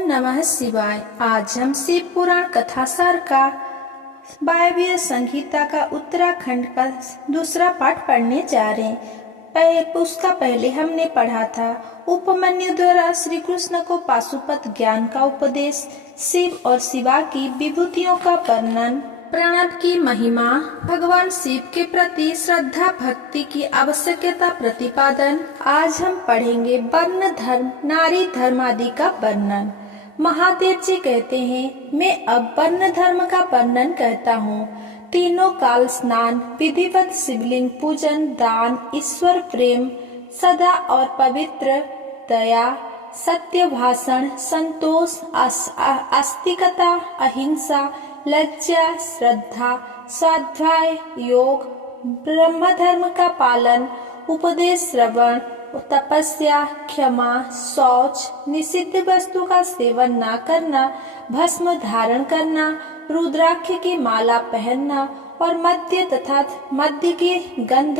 नमः शिवाय। आज हम शिव पुराण कथासार का वायव्य संहिता का उत्तराखंड का दूसरा पाठ पढ़ने जा रहे हैं। उसका पहले हमने पढ़ा था उपमन्यु द्वारा श्री कृष्ण को पाशुपत ज्ञान का उपदेश, शिव और शिवा की विभूतियों का वर्णन, प्रणव की महिमा, भगवान शिव के प्रति श्रद्धा भक्ति की आवश्यकता प्रतिपादन। आज हम पढ़ेंगे वर्ण धर्म, नारी धर्म आदि का वर्णन। महादेव जी कहते हैं, मैं अब वर्ण धर्म का वर्णन करता हूँ। तीनों काल स्नान, विधिवत शिवलिंग पूजन, दान, ईश्वर प्रेम, सदा और पवित्र, दया, सत्य भाषण, संतोष, आस्तिकता, अहिंसा, लज्जा, श्रद्धा, स्वाध्याय, योग, ब्रह्म धर्म का पालन, उपदेश श्रवण, तपस्या, क्षमा, शौच, निषिद्ध वस्तु का सेवन न करना, भस्म धारण करना, रुद्राक्ष की माला पहनना और मद्य तथा मद्य की गंध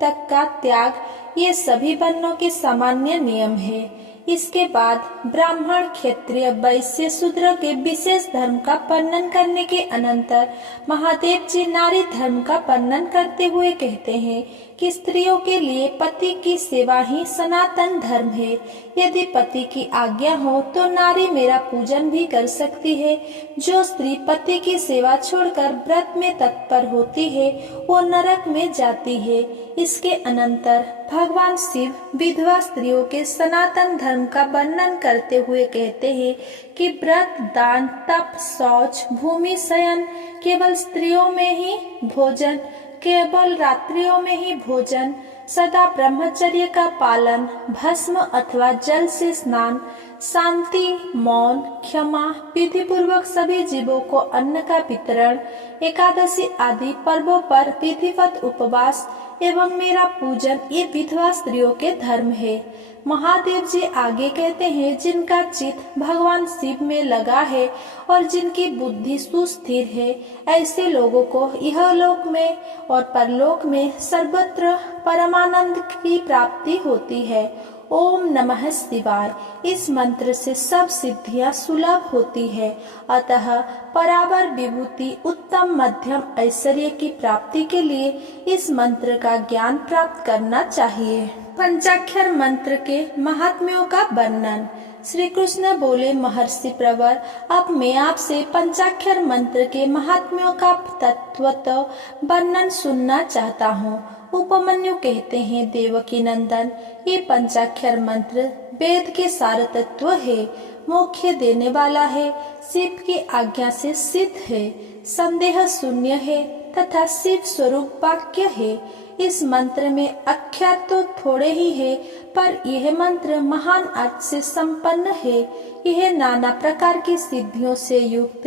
तक का त्याग, ये सभी वर्णों के सामान्य नियम है। इसके बाद ब्राह्मण, क्षत्रिय, वैश्य, शूद्र के विशेष धर्म का वर्णन करने के अनंतर महादेव जी नारी धर्म का वर्णन करते हुए कहते हैं कि स्त्रियों के लिए पति की सेवा ही सनातन धर्म है। यदि पति की आज्ञा हो तो नारी मेरा पूजन भी कर सकती है। जो स्त्री पति की सेवा छोड़कर व्रत में तत्पर होती है वो नरक में जाती है। इसके अनंतर भगवान शिव विधवा स्त्रियों के सनातन धर्म का वर्णन करते हुए कहते हैं कि व्रत, दान, तप, शौच, भूमि शयन, केवल स्त्रियों में ही भोजन, केवल रात्रियों में ही भोजन, सदा ब्रह्मचर्य का पालन, भस्म अथवा जल से स्नान, शांति, मौन, क्षमा, विधि पूर्वक सभी जीवों को अन्न का वितरण, एकादशी आदि पर्वों पर विधिवत उपवास एवं मेरा पूजन, ये विधवा स्त्रियों के धर्म है। महादेव जी आगे कहते हैं, जिनका चित्त भगवान शिव में लगा है और जिनकी बुद्धि सुस्थिर है, ऐसे लोगों को इहलोक में और परलोक में सर्वत्र परमानंद की प्राप्ति होती है। ओम नमः शिवाय। इस मंत्र से सब सिद्धियां सुलभ होती है। अतः परावर विभूति, उत्तम मध्यम ऐश्वर्य की प्राप्ति के लिए इस मंत्र का ज्ञान प्राप्त करना चाहिए। पंचाक्षर मंत्र के महात्म्यों का वर्णन। श्री कृष्ण बोले, महर्षि प्रवर, अब मैं आपसे पंचाक्षर मंत्र के महात्म्यों का तत्वतः वर्णन सुनना चाहता हूँ। उपमन्यु कहते हैं, देवकी नंदन, ये पंचाक्षर मंत्र वेद के सार तत्व है, मोक्ष देने वाला है, शिव की आज्ञा से सिद्ध है, संदेह शून्य है तथा शिव स्वरूप वाक्य है। इस मंत्र में अक्षर तो थोड़े ही है, पर यह मंत्र महान अर्थ से संपन्न है। यह नाना प्रकार की सिद्धियों से युक्त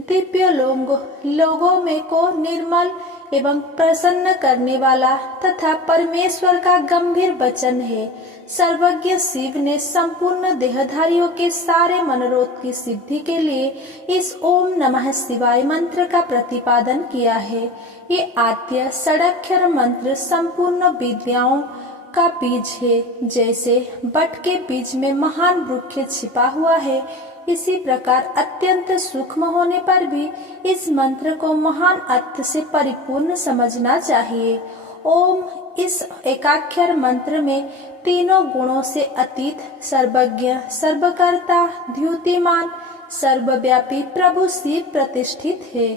दिव्य लोगों में को निर्मल एवं प्रसन्न करने वाला तथा परमेश्वर का गंभीर वचन है। सर्वज्ञ शिव ने संपूर्ण देहधारियों के सारे मनोरथ की सिद्धि के लिए इस ओम नमः शिवाय मंत्र का प्रतिपादन किया है। ये आद्य षडाक्षर मंत्र संपूर्ण विद्याओं का बीज है। जैसे वट के बीज में महान वृक्ष छिपा हुआ है, इसी प्रकार अत्यंत सूक्ष्म होने पर भी इस मंत्र को महान अर्थ से परिपूर्ण समझना चाहिए। ओम इस एकाक्षर मंत्र में तीनों गुणों से अतीत, सर्वज्ञ, सर्वकर्ता, द्युतिमान, सर्वव्यापी प्रभु शिव प्रतिष्ठित है।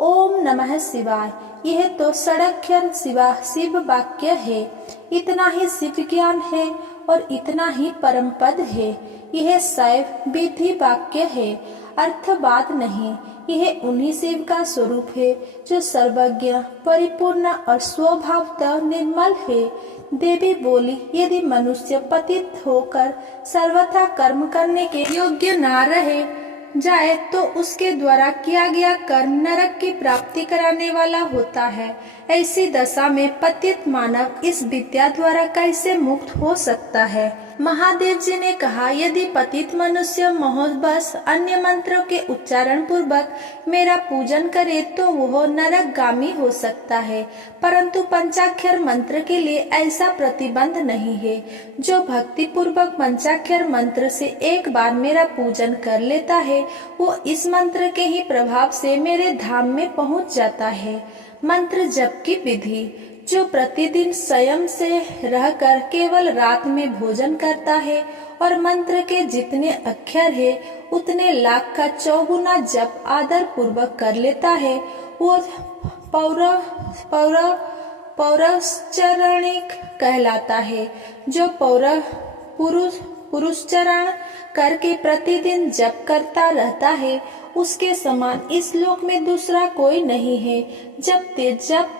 ओम नमः शिवाय, यह तो षडाक्षर शिव वाक्य है। इतना ही शिव ज्ञान है और इतना ही परम पद है। यह शैव विधि वाक्य है, अर्थवाद नहीं। यह उन्हीं शिव का स्वरूप है जो सर्वज्ञ, परिपूर्ण और स्वभावतः निर्मल है। देवी बोली, यदि मनुष्य पतित होकर सर्वथा कर्म करने के योग्य न रहे जाए तो उसके द्वारा किया गया कर्म नरक की प्राप्ति कराने वाला होता है। ऐसी दशा में पतित मानव इस विद्या द्वारा कैसे मुक्त हो सकता है? महादेव जी ने कहा, यदि पतित मनुष्य मोहबस अन्य मंत्रों के उच्चारण पूर्वक मेरा पूजन करे तो वह नरकगामी हो सकता है, परंतु पंचाक्षर मंत्र के लिए ऐसा प्रतिबंध नहीं है। जो भक्ति पूर्वक पंचाक्षर मंत्र से एक बार मेरा पूजन कर लेता है, वो इस मंत्र के ही प्रभाव से मेरे धाम में पहुंच जाता है। मंत्र जप की विधि। जो प्रतिदिन स्वयं से रहकर केवल रात में भोजन करता है और मंत्र के जितने अक्षर है उतने लाख का 4 जप आदर पूर्वक कर लेता है, वो पौरश्चरणिक कहलाता है। जो पुरुषचरण करके प्रतिदिन जप करता रहता है, उसके समान इस लोक में दूसरा कोई नहीं है। जप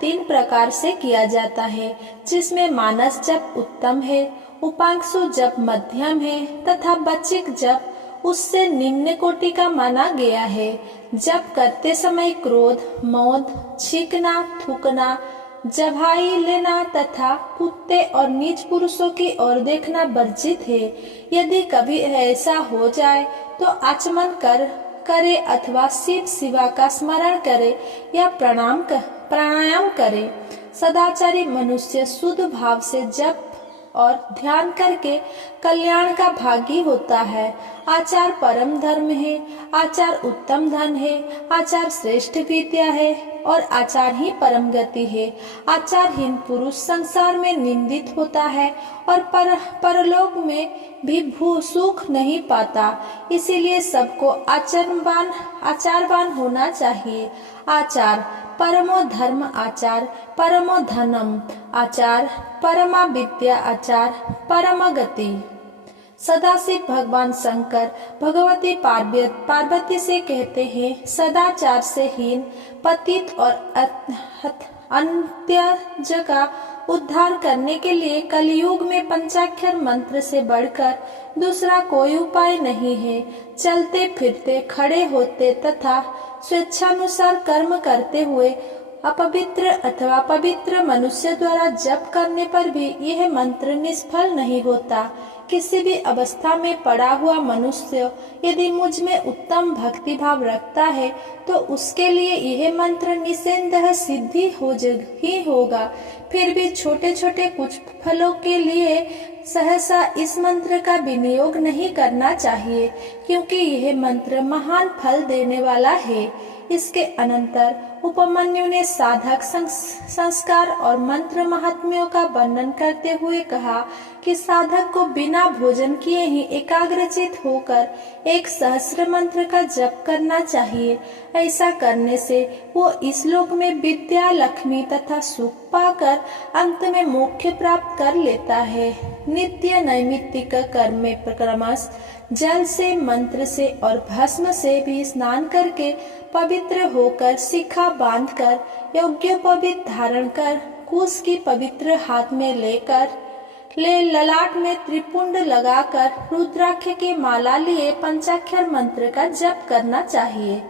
3 प्रकार से किया जाता है, जिसमें मानस जप उत्तम है, उपांशु जप मध्यम है तथा बचिक जप उससे निम्न कोटि का माना गया है। जप करते समय क्रोध, मौन, छींकना, थूकना, जभाई लेना तथा कुत्ते और नीच पुरुषों की ओर देखना वर्जित है। यदि कभी ऐसा हो जाए तो आचमन करे अथवा शिवा का स्मरण करे या प्राणायाम करे। सदाचारी मनुष्य शुद्ध भाव से जप और ध्यान करके कल्याण का भागी होता है। आचार परम धर्म है, आचार उत्तम धन है, आचार श्रेष्ठ विद्या है और आचार ही परम गति है। आचारहीन पुरुष संसार में निंदित होता है और परलोक में भी सुख नहीं पाता। इसीलिए सबको आचारवान होना चाहिए। आचार परमो धर्म, आचार परमो धनम, आचार परमा विद्या, आचार परम गति। सदाशिव भगवान शंकर भगवती पार्वती से कहते हैं, सदाचार से हीन, पतित और अंत्यज का उद्धार करने के लिए कलयुग में पंचाक्षर मंत्र से बढ़कर दूसरा कोई उपाय नहीं है। चलते फिरते, खड़े होते तथा स्वेच्छानुसार कर्म करते हुए अपवित्र अथवा पवित्र मनुष्य द्वारा जप करने पर भी यह मंत्र निष्फल नहीं होता। किसी भी अवस्था में पड़ा हुआ मनुष्य यदि मुझ में उत्तम भक्ति भाव रखता है तो उसके लिए यह मंत्र निस्संदेह सिद्धि ही होगा। फिर भी छोटे छोटे कुछ फलों के लिए सहसा इस मंत्र का विनियोग नहीं करना चाहिए, क्योंकि यह मंत्र महान फल देने वाला है। इसके अनंतर उपमन्यु ने साधक संस्कार और मंत्र महात्म्यों का वर्णन करते हुए कहा कि साधक को बिना भोजन किए ही एकाग्रचित होकर 1 सहस्त्र मंत्र का जप करना चाहिए। ऐसा करने से वो इस लोक में विद्या, लक्ष्मी तथा सुख पाकर अंत में मोक्ष प्राप्त कर लेता है। नित्य नैमित्तिक कर्म में क्रमश जल से, मंत्र से और भस्म से भी स्नान करके पवित्र होकर, शिखा बांधकर, यज्ञोपवीत धारण कर, कुश की पवित्र हाथ में ललाट में त्रिपुंड लगाकर, रुद्राक्ष की माला लिए पंचाक्षर मंत्र का जप करना चाहिए।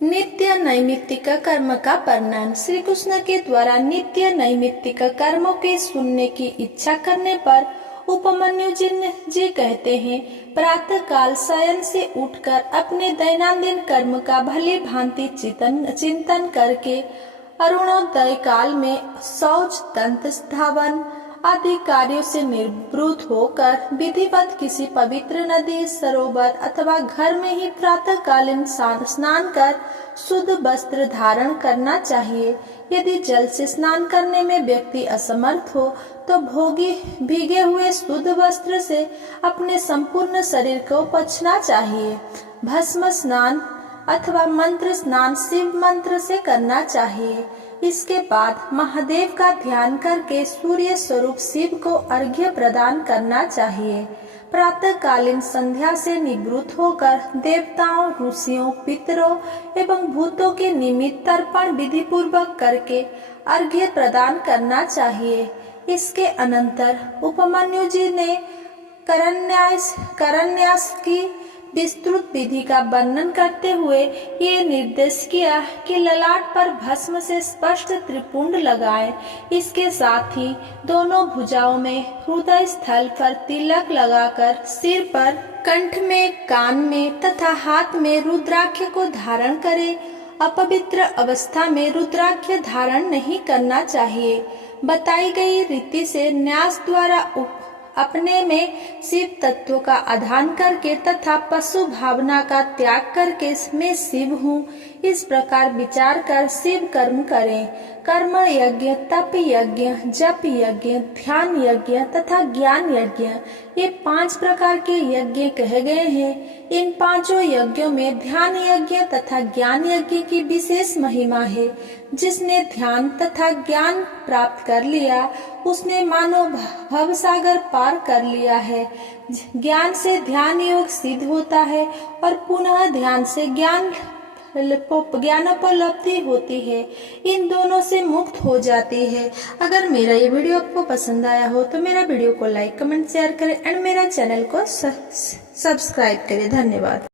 नित्य नैमित्तिक कर्म का वर्णन। श्री कृष्ण के द्वारा नित्य नैमित्तिक कर्मों के सुनने की इच्छा करने पर उपमन्यु जी कहते हैं, प्रातः काल शयन से उठकर अपने दैनंदिन कर्म का भली भांति चिंतन करके अरुणोदय काल में शौच, दंत धावन आदि कार्यों से निवृत्त होकर विधिवत किसी पवित्र नदी, सरोवर अथवा घर में ही प्रातःकालीन स्नान कर शुद्ध वस्त्र धारण करना चाहिए। यदि जल से स्नान करने में व्यक्ति असमर्थ हो तो भीगे हुए शुद्ध वस्त्र से अपने संपूर्ण शरीर को पोंछना चाहिए। भस्म स्नान अथवा मंत्र स्नान शिव मंत्र से करना चाहिए। इसके बाद महादेव का ध्यान करके सूर्य स्वरूप शिव को अर्घ्य प्रदान करना चाहिए। प्रातःकालीन संध्या से निवृत्त होकर देवताओं, ऋषियों, पितरों एवं भूतों के निमित्त तर्पण विधि पूर्वक करके अर्घ्य प्रदान करना चाहिए। इसके अनंतर उपमन्यु जी ने करन्यास की विस्तृत विधि का वर्णन करते हुए ये निर्देश किया कि ललाट पर भस्म से स्पष्ट त्रिपुंड लगाएं। इसके साथ ही दोनों भुजाओं में हृदय स्थल पर तिलक लगाकर सिर पर, कंठ में, कान में तथा हाथ में रुद्राक्ष को धारण करें। अपवित्र अवस्था में रुद्राक्ष धारण नहीं करना चाहिए। बताई गई रीति से न्यास द्वारा अपने में शिव तत्व का आधान करके तथा पशु भावना का त्याग करके मैं शिव हूँ, इस प्रकार विचार कर शिव कर्म करें। कर्म यज्ञ, तप यज्ञ, जप यज्ञ, ध्यान यज्ञ तथा ज्ञान यज्ञ, ये 5 प्रकार के यज्ञ कहे गए हैं। इन 5 यज्ञों में ध्यान यज्ञ तथा ज्ञान यज्ञ की विशेष महिमा है। जिसने ध्यान तथा ज्ञान प्राप्त कर लिया उसने मानो भवसागर पार कर लिया है। ज्ञान से ध्यान योग सिद्ध होता है और पुनः ध्यान से ज्ञानोपलब्धि होती है। इन दोनों से मुक्त हो जाती है। अगर मेरा ये वीडियो आपको पसंद आया हो तो मेरा वीडियो को लाइक, कमेंट, शेयर करें एंड मेरा चैनल को सब्सक्राइब करें। धन्यवाद।